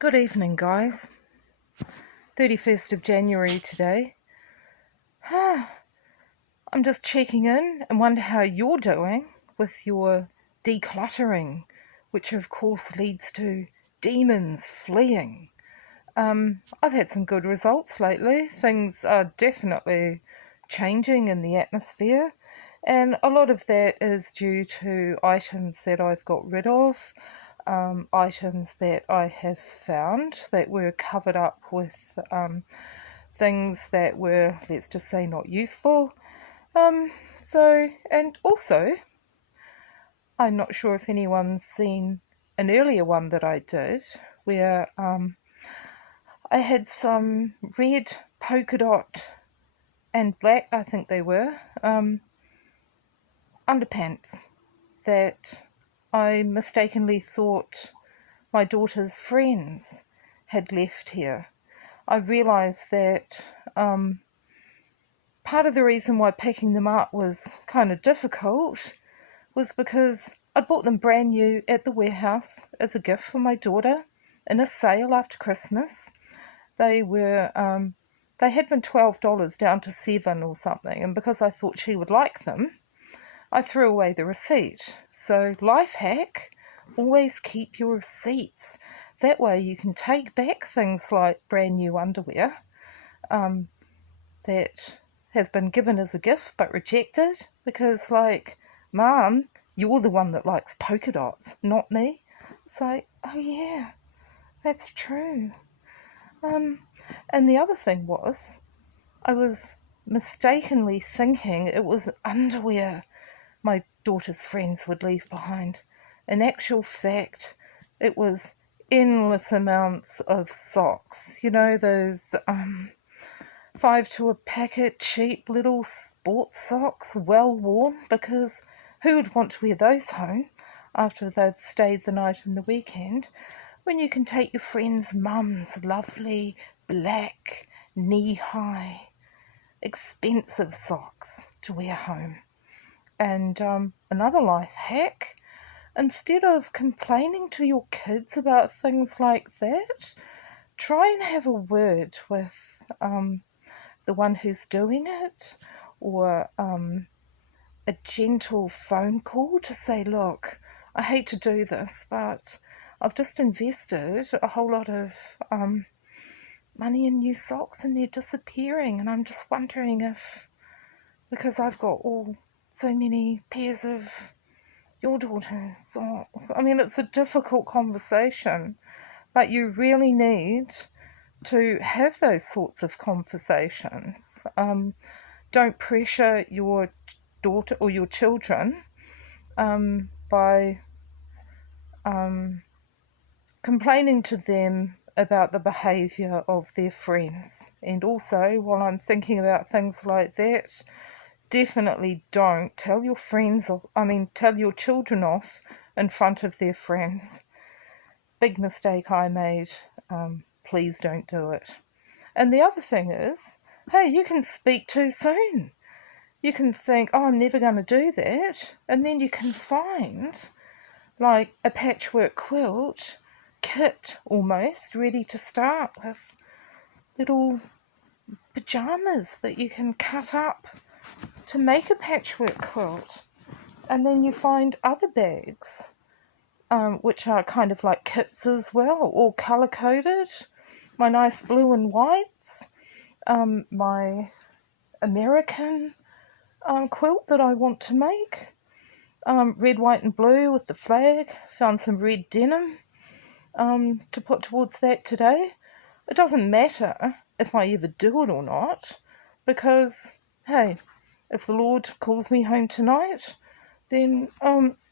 Good evening, guys. 31st of January today. I'm just checking in and wonder how you're doing with your decluttering, which of course leads to demons fleeing. I've had some good results lately. Things are definitely changing in the atmosphere, and a lot of that is due to items that I've got rid of, items that I have found that were covered up with things that were, let's just say, not useful. And also, I'm not sure if anyone's seen an earlier one that I did where I had some red polka dot and black, I think they were, underpants that I mistakenly thought my daughter's friends had left here. I realised that part of the reason why picking them up was kind of difficult was because I'd bought them brand new at the warehouse as a gift for my daughter in a sale after Christmas. They had been $12 down to $7 or something, and because I thought she would like them, I threw away the receipt. So life hack, always keep your receipts. That way you can take back things like brand new underwear that have been given as a gift but rejected because, like, Mum, you're the one that likes polka dots, not me. It's like, oh yeah, that's true. And the other thing was, I was mistakenly thinking it was underwear my daughter's friends would leave behind. In actual fact, it was endless amounts of socks. You know, those 5 to a packet cheap little sports socks, well worn, because who would want to wear those home after they've stayed the night and the weekend, when you can take your friend's mum's lovely black knee-high expensive socks to wear home. And another life hack, instead of complaining to your kids about things like that, try and have a word with the one who's doing it, or a gentle phone call to say, look, I hate to do this, but I've just invested a whole lot of money in new socks and they're disappearing, and I'm just wondering if, because I've got so many pairs of your daughter's socks. I mean, it's a difficult conversation, but you really need to have those sorts of conversations. Don't pressure your daughter or your children by complaining to them about the behaviour of their friends. And also, while I'm thinking about things like that, definitely don't tell your tell your children off in front of their friends. Big mistake I made. Please don't do it. And the other thing is, hey, you can speak too soon. You can think, oh, I'm never going to do that. And then you can find like a patchwork quilt kit almost ready to start with little pyjamas that you can cut up to make a patchwork quilt. And then you find other bags which are kind of like kits as well, all colour coded. My nice blue and whites, my American quilt that I want to make, red, white and blue with the flag. Found some red denim to put towards that today. It doesn't matter if I ever do it or not, because, hey, if the Lord calls me home tonight, then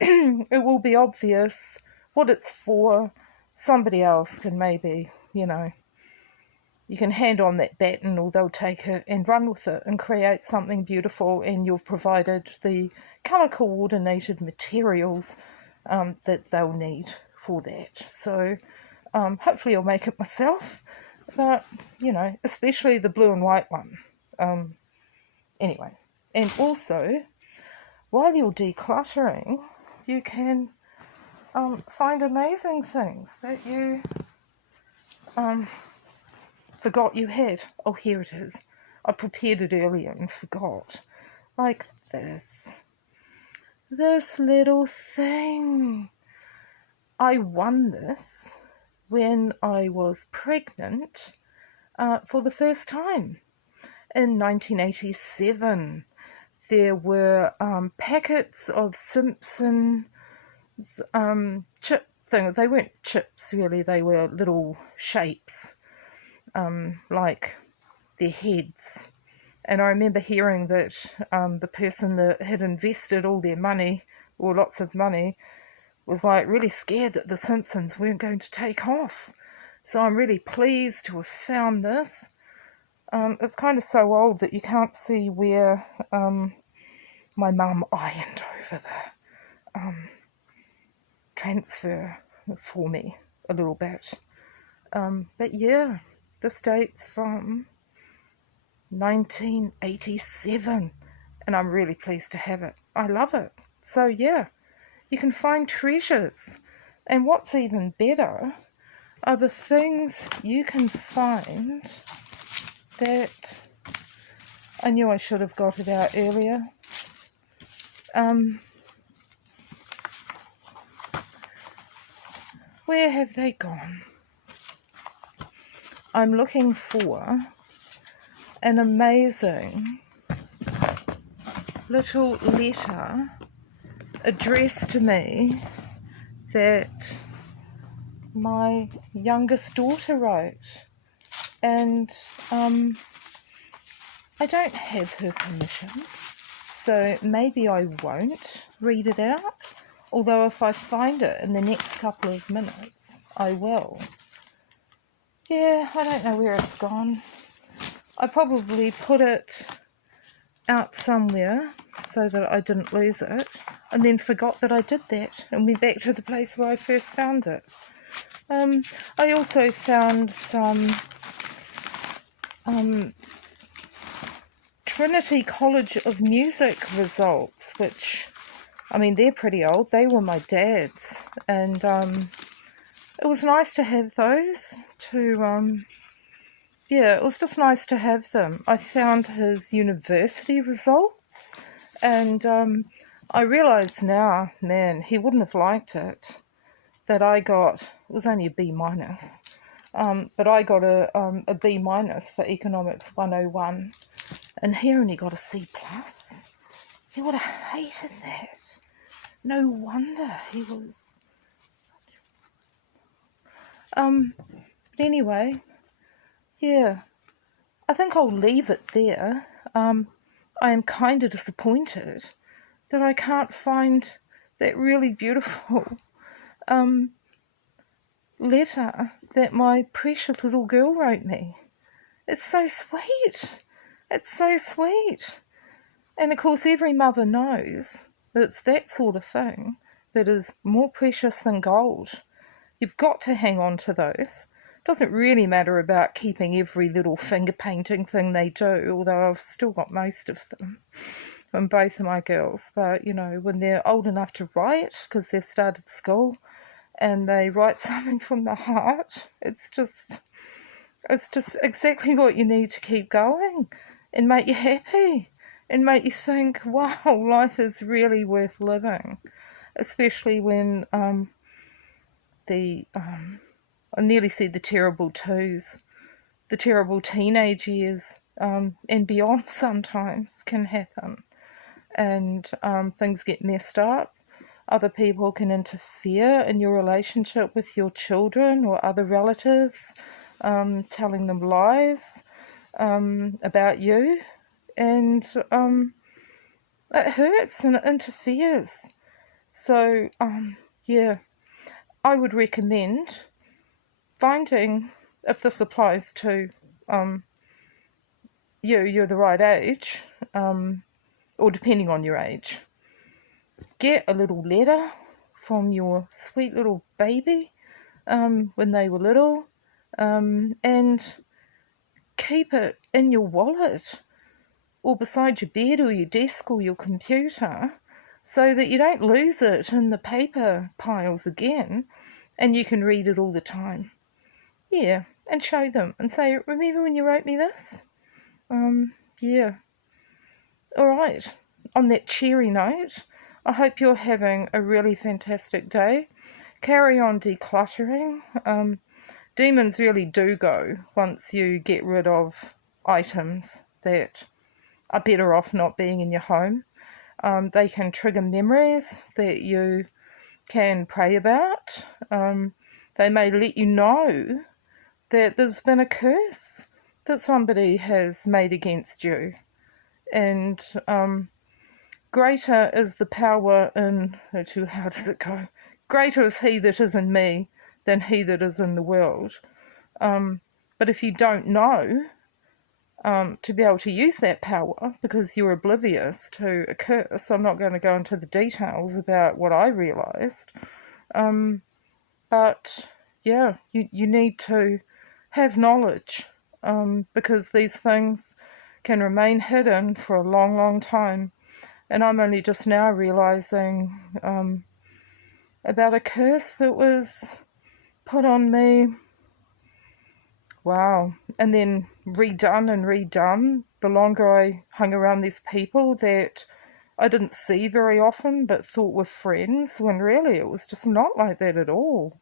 it will be obvious what it's for. Somebody else can maybe, you can hand on that baton, or they'll take it and run with it and create something beautiful, and you've provided the colour coordinated materials that they'll need for that. So hopefully I'll make it myself, but especially the blue and white one. Anyway, and also, while you're decluttering, you can find amazing things that you forgot you had. Oh, here it is. I prepared it earlier and forgot. Like this. This little thing. I won this when I was pregnant for the first time in 1987. There were packets of Simpson chip things. They weren't chips really, they were little shapes, like their heads. And I remember hearing that the person that had invested all their money, or lots of money, was like really scared that the Simpsons weren't going to take off. So I'm really pleased to have found this. It's kind of so old that you can't see where my mum ironed over the transfer for me a little bit. But yeah, this date's from 1987, and I'm really pleased to have it. I love it. So yeah, you can find treasures. And what's even better are the things you can find that I knew I should have got it out earlier. Where have they gone? I'm looking for an amazing little letter addressed to me that my youngest daughter wrote, and I don't have her permission, so maybe I won't read it out, although if I find it in the next couple of minutes I will. Yeah, I don't know where it's gone. I probably put it out somewhere so that I didn't lose it, and then forgot that I did that and went back to the place where I first found it. I also found some Trinity College of Music results, which, I mean, they're pretty old. They were my dad's, and it was nice to have those to, yeah, it was just nice to have them. I found his university results, and I realise now, man, he wouldn't have liked it, that I got, it was only a B minus, but I got a B minus for Economics 101, and he only got a C plus. He would have hated that. No wonder he was... But anyway, yeah, I think I'll leave it there. I am kind of disappointed that I can't find that really beautiful letter that my precious little girl wrote me. It's so sweet. It's so sweet. And of course every mother knows that it's that sort of thing that is more precious than gold. You've got to hang on to those. It doesn't really matter about keeping every little finger painting thing they do, although I've still got most of them from both of my girls. But, you know, when they're old enough to write, because they've started school, and they write something from the heart, it's just exactly what you need to keep going and make you happy and make you think, wow, life is really worth living. Especially when I nearly said the terrible twos, the terrible teenage years, and beyond sometimes can happen, and things get messed up. Other people can interfere in your relationship with your children or other relatives, telling them lies about you, and it hurts and it interferes. So, yeah, I would recommend finding, if this applies to you're the right age, or depending on your age, get a little letter from your sweet little baby when they were little, and keep it in your wallet or beside your bed or your desk or your computer, so that you don't lose it in the paper piles again, and you can read it all the time. Yeah, and show them and say, remember when you wrote me this? Yeah. All right. On that cheery note, I hope you're having a really fantastic day. Carry on decluttering. Demons really do go once you get rid of items that are better off not being in your home. They can trigger memories that you can pray about. They may let you know that there's been a curse that somebody has made against you. And greater is the power in, how does it go? Greater is he that is in me than he that is in the world. But if you don't know to be able to use that power because you're oblivious to a curse, I'm not going to go into the details about what I realised. But yeah, you need to have knowledge because these things can remain hidden for a long, long time. And I'm only just now realising about a curse that was put on me. Wow. And then redone and redone the longer I hung around these people that I didn't see very often but thought were friends, when really it was just not like that at all.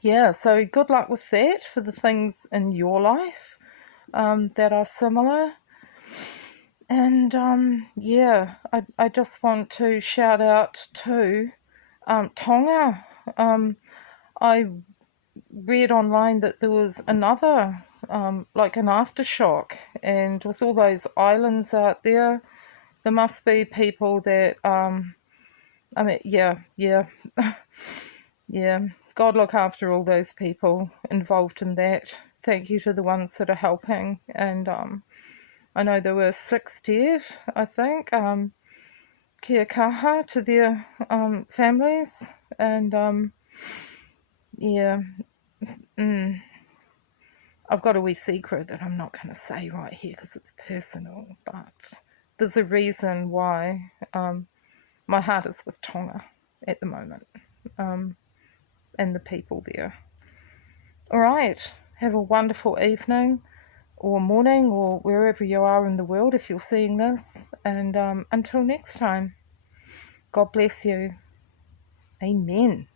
Yeah, so good luck with that for the things in your life that are similar. And yeah, I just want to shout out to Tonga. I read online that there was another, like an aftershock, and with all those islands out there, there must be people that, yeah, yeah, God look after all those people involved in that. Thank you to the ones that are helping, and I know there were 6 dead, I think. Kia kaha to their families, and yeah, I've got a wee secret that I'm not going to say right here because it's personal, but there's a reason why my heart is with Tonga at the moment, and the people there. All right, have a wonderful evening or morning or wherever you are in the world if you're seeing this, and until next time, God bless you. Amen.